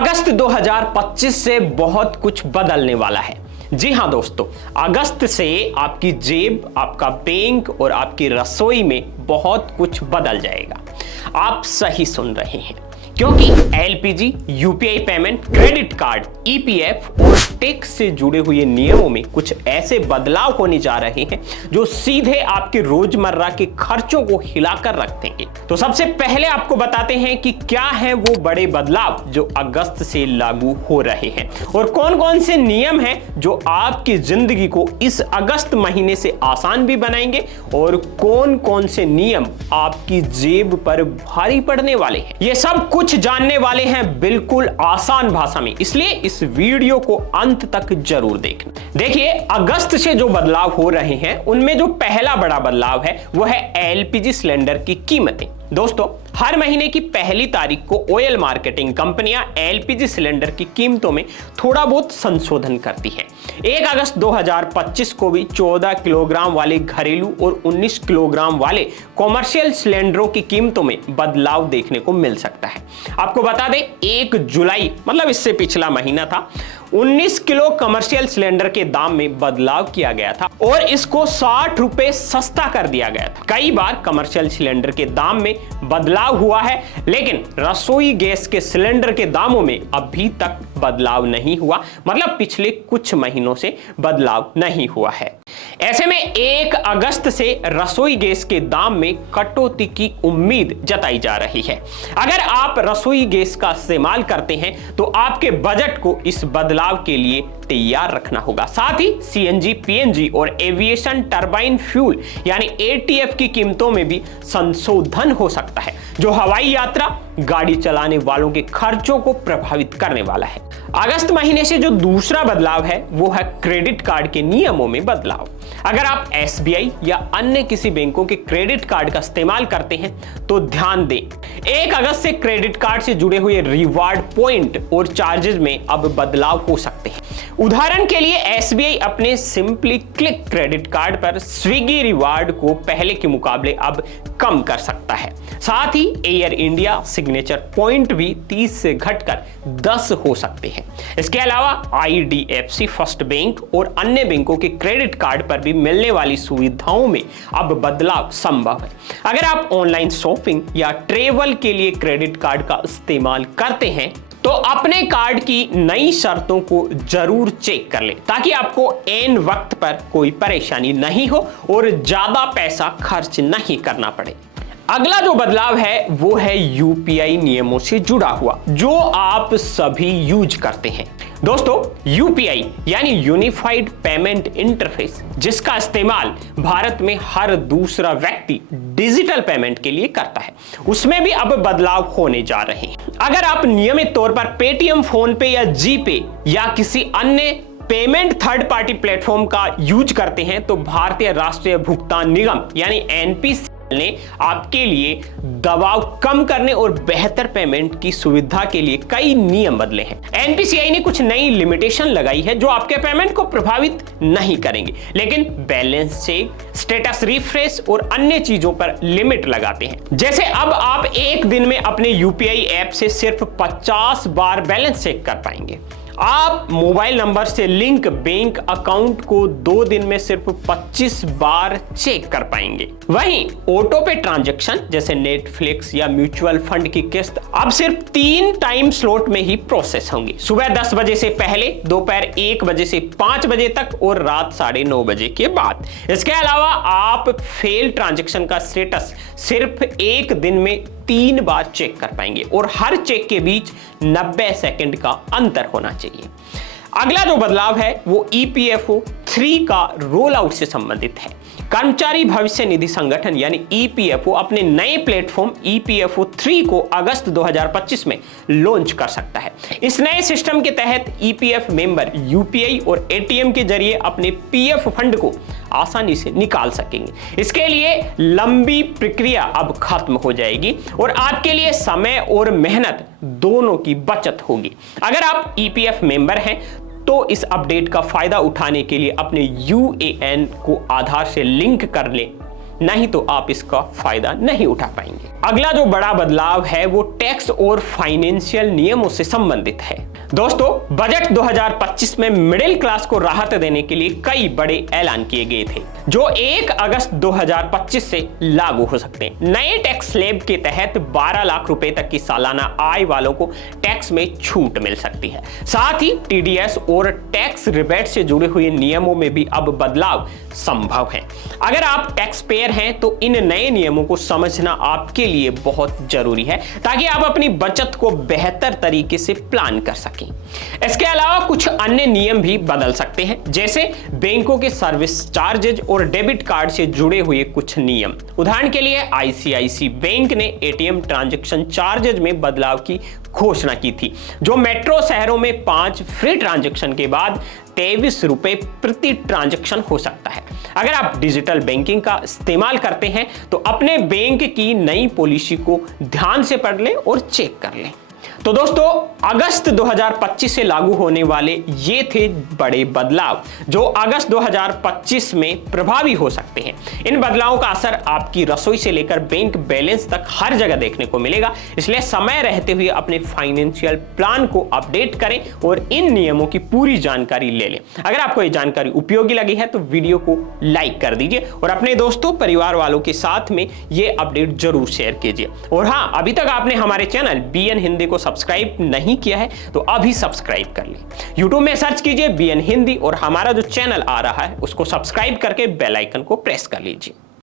अगस्त 2025 से बहुत कुछ बदलने वाला है। जी हां दोस्तों, अगस्त से आपकी जेब, आपका बैंक और आपकी रसोई में बहुत कुछ बदल जाएगा। आप सही सुन रहे हैं, क्योंकि LPG, UPI payment, credit card, EPF और टैक्स से जुड़े हुए नियमों में कुछ ऐसे बदलाव होने जा रहे हैं जो सीधे आपके रोजमर्रा के खर्चों को हिलाकर रख देंगे। तो सबसे पहले आपको बताते हैं कि क्या है वो बड़े बदलाव जो अगस्त से लागू हो रहे हैं और कौन कौन से नियम हैं जो आपकी जिंदगी को इस अगस्त महीने से आसान भी बनाएंगे और कौन कौन से नियम आपकी जेब पर भारी पड़ने वाले हैं। ये सब कुछ जानने वाले हैं बिल्कुल आसान भाषा में, इसलिए इस वीडियो को अंत तक जरूर देखना। देखिए, अगस्त से जो बदलाव हो रहे हैं उनमें जो पहला बड़ा बदलाव है वो है एलपीजी सिलेंडर की कीमतें। दोस्तों, हर महीने की पहली तारीख को ऑयल मार्केटिंग कंपनियां एलपीजी सिलेंडर की कीमतों में थोड़ा बहुत संशोधन करती है। 1 अगस्त 2025 को भी 14 किलोग्राम वाले घरेलू और 19 किलोग्राम वाले कॉमर्शियल सिलेंडरों की कीमतों में बदलाव देखने को मिल सकता है। आपको बता दें, 1 जुलाई मतलब इससे पिछला महीना था, 19 किलो कमर्शियल सिलेंडर के दाम में बदलाव किया गया था और इसको 60 रुपए सस्ता कर दिया गया था। कई बार कमर्शियल सिलेंडर के दाम में बदलाव हुआ है, लेकिन रसोई गैस के सिलेंडर के दामों में अभी तक बदलाव नहीं हुआ, मतलब पिछले कुछ महीनों से बदलाव नहीं हुआ है। ऐसे में 1 अगस्त से रसोई गैस के दाम में कटौती की उम्मीद जताई जा रही है। अगर आप रसोई गैस का इस्तेमाल करते हैं तो आपके बजट को इस बदलाव के लिए तैयार रखना होगा। साथ ही सीएनजी, पीएनजी और एविएशन टरबाइन फ्यूल यानी एटीएफ की कीमतों में भी संशोधन हो सकता है, जो हवाई यात्रा, गाड़ी चलाने वालों के खर्चों को प्रभावित करने वाला है। अगस्त महीने से जो दूसरा बदलाव है वो है क्रेडिट कार्ड के नियमों में बदलाव। अगर आप एसबीआई या अन्य किसी बैंकों के क्रेडिट कार्ड का इस्तेमाल करते हैं तो ध्यान दें, 1 अगस्त से क्रेडिट कार्ड से जुड़े हुए रिवार्ड पॉइंट और चार्जेस में अब बदलाव हो सकते हैं। उदाहरण के लिए एसबीआई अपने सिंपली क्लिक क्रेडिट कार्ड पर स्विगी रिवार्ड को पहले के मुकाबले अब कम कर सकता है। साथ ही एयर इंडिया सिग्नेचर पॉइंट भी 30 से घटकर 10 हो सकते हैं। इसके अलावा आईडीएफसी फर्स्ट बैंक और अन्य बैंकों के क्रेडिट कार्ड पर भी मिलने वाली सुविधाओं में अब बदलाव संभव है। अगर आप ऑनलाइन शॉपिंग या ट्रेवल के लिए क्रेडिट कार्ड का इस्तेमाल करते हैं तो अपने कार्ड की नई शर्तों को जरूर चेक कर लें, ताकि आपको ऐन वक्त पर कोई परेशानी नहीं हो और ज्यादा पैसा खर्च नहीं करना पड़े। अगला जो बदलाव है वो है यूपीआई नियमों से जुड़ा हुआ, जो आप सभी यूज करते हैं। दोस्तों, यूपीआई यानी यूनिफाइड पेमेंट इंटरफेस, जिसका इस्तेमाल भारत में हर दूसरा व्यक्ति डिजिटल पेमेंट के लिए करता है, उसमें भी अब बदलाव होने जा रहे हैं। अगर आप नियमित तौर पर पेटीएम, फोन पे या जीपे या किसी अन्य पेमेंट थर्ड पार्टी प्लेटफॉर्म का यूज करते हैं तो भारतीय राष्ट्रीय भुगतान निगम यानी एनपीसीआई ने आपके लिए दबाव कम करने और बेहतर पेमेंट की सुविधा के लिए कई नियम बदले हैं। एनपीसीआई ने कुछ नई लिमिटेशन लगाई है जो आपके पेमेंट को प्रभावित नहीं करेंगे, लेकिन बैलेंस चेक, स्टेटस रिफ्रेश और अन्य चीजों पर लिमिट लगाते हैं। जैसे अब आप एक दिन में अपने यूपीआई ऐप से सिर्फ 50 बार बैलेंस चेक कर पाएंगे। आप मोबाइल नंबर से लिंक बैंक अकाउंट को 2 दिन में सिर्फ 25 बार चेक कर पाएंगे। वहीं ऑटो पे ट्रांजैक्शन जैसे नेटफ्लिक्स या म्यूचुअल फंड की किस्त अब सिर्फ 3 टाइम स्लॉट में ही प्रोसेस होंगी, सुबह 10 बजे से पहले, दोपहर 1 बजे से 5 बजे तक और रात 9:30 बजे के बाद। इसके अलावा आप फेल ट्रांजैक्शन का स्टेटस सिर्फ 1 दिन में 3 बार चेक कर पाएंगे और हर चेक के बीच 90 सेकंड का अंतर होना चाहिए। अगला जो बदलाव है वो ईपीएफओ 3 का रोल आउट से संबंधित है। कर्मचारी भविष्य निधि संगठन यानी ईपीएफओ अपने नए प्लेटफॉर्म ईपीएफओ 3 को अगस्त 2025 में लॉन्च कर सकता है। इस नए सिस्टम के तहत ईपीएफ मेंबर यूपीआई और एटीएम के जरिए अपने पीएफ फंड को आसानी से निकाल सकेंगे। इसके लिए लंबी प्रक्रिया अब खत्म हो जाएगी और आपके लिए समय और मेहनत दोनों की बचत होगी। अगर आप ईपीएफ मेंबर हैं तो इस अपडेट का फायदा उठाने के लिए अपने यूएएन को आधार से लिंक कर लें नहीं तो आप इसका फायदा नहीं उठा पाएंगे। अगला जो बड़ा बदलाव है वो टैक्स और फाइनेंशियल नियमों से संबंधित है। दोस्तों, बजट 2025 में मिडिल क्लास को राहत देने के लिए कई बड़े ऐलान किए गए थे जो 1 अगस्त 2025 से लागू हो सकते हैं। नए टैक्स स्लैब के तहत 12 लाख रुपए तक की सालाना आय वालों को टैक्स में छूट मिल सकती है। साथ ही टीडीएस और टैक्स रिबेट से जुड़े हुए नियमों में भी अब बदलाव संभव है। अगर आप टैक्स पेयर हैं तो इन नए नियमों को समझना आपके लिए बहुत जरूरी है ताकि आप अपनी बचत को बेहतर तरीके से प्लान कर सकें। इसके अलावा कुछ अन्य नियम भी बदल सकते हैं, जैसे बैंकों के सर्विस चार्जेज और डेबिट कार्ड से जुड़े हुए कुछ नियम। उदाहरण के लिए आईसीआईसी बैंक ने एटीएम ट्रांजैक्शन चार्जेज में बदलाव की घोषणा की थी, जो मेट्रो शहरों में 5 फ्री ट्रांजैक्शन के बाद 23 रुपए प्रति ट्रांजैक्शन हो सकता है। अगर आप डिजिटल बैंकिंग का इस्तेमाल करते हैं तो अपने बैंक की नई पॉलिसी को ध्यान से पढ़ लें और चेक कर लें। तो दोस्तों, अगस्त 2025 से लागू होने वाले ये थे बड़े बदलाव जो अगस्त 2025 में प्रभावी हो सकते हैं। इन बदलावों का असर आपकी रसोई से लेकर बैंक बैलेंस तक हर जगह देखने को मिलेगा, इसलिए समय रहते हुए अपने फाइनेंशियल प्लान को अपडेट करें और इन नियमों की पूरी जानकारी ले लें। अगर आपको ये जानकारी उपयोगी लगी है तो वीडियो को लाइक कर दीजिए और अपने दोस्तों परिवार वालों के साथ में ये अपडेट जरूर शेयर कीजिए। और हाँ, अभी तक आपने हमारे चैनल बीएन हिंदी को सब्सक्राइब नहीं किया है तो अभी सब्सक्राइब कर लें। YouTube में सर्च कीजिए बीएन हिंदी और हमारा जो चैनल आ रहा है उसको सब्सक्राइब करके बेल आइकन को प्रेस कर लीजिए।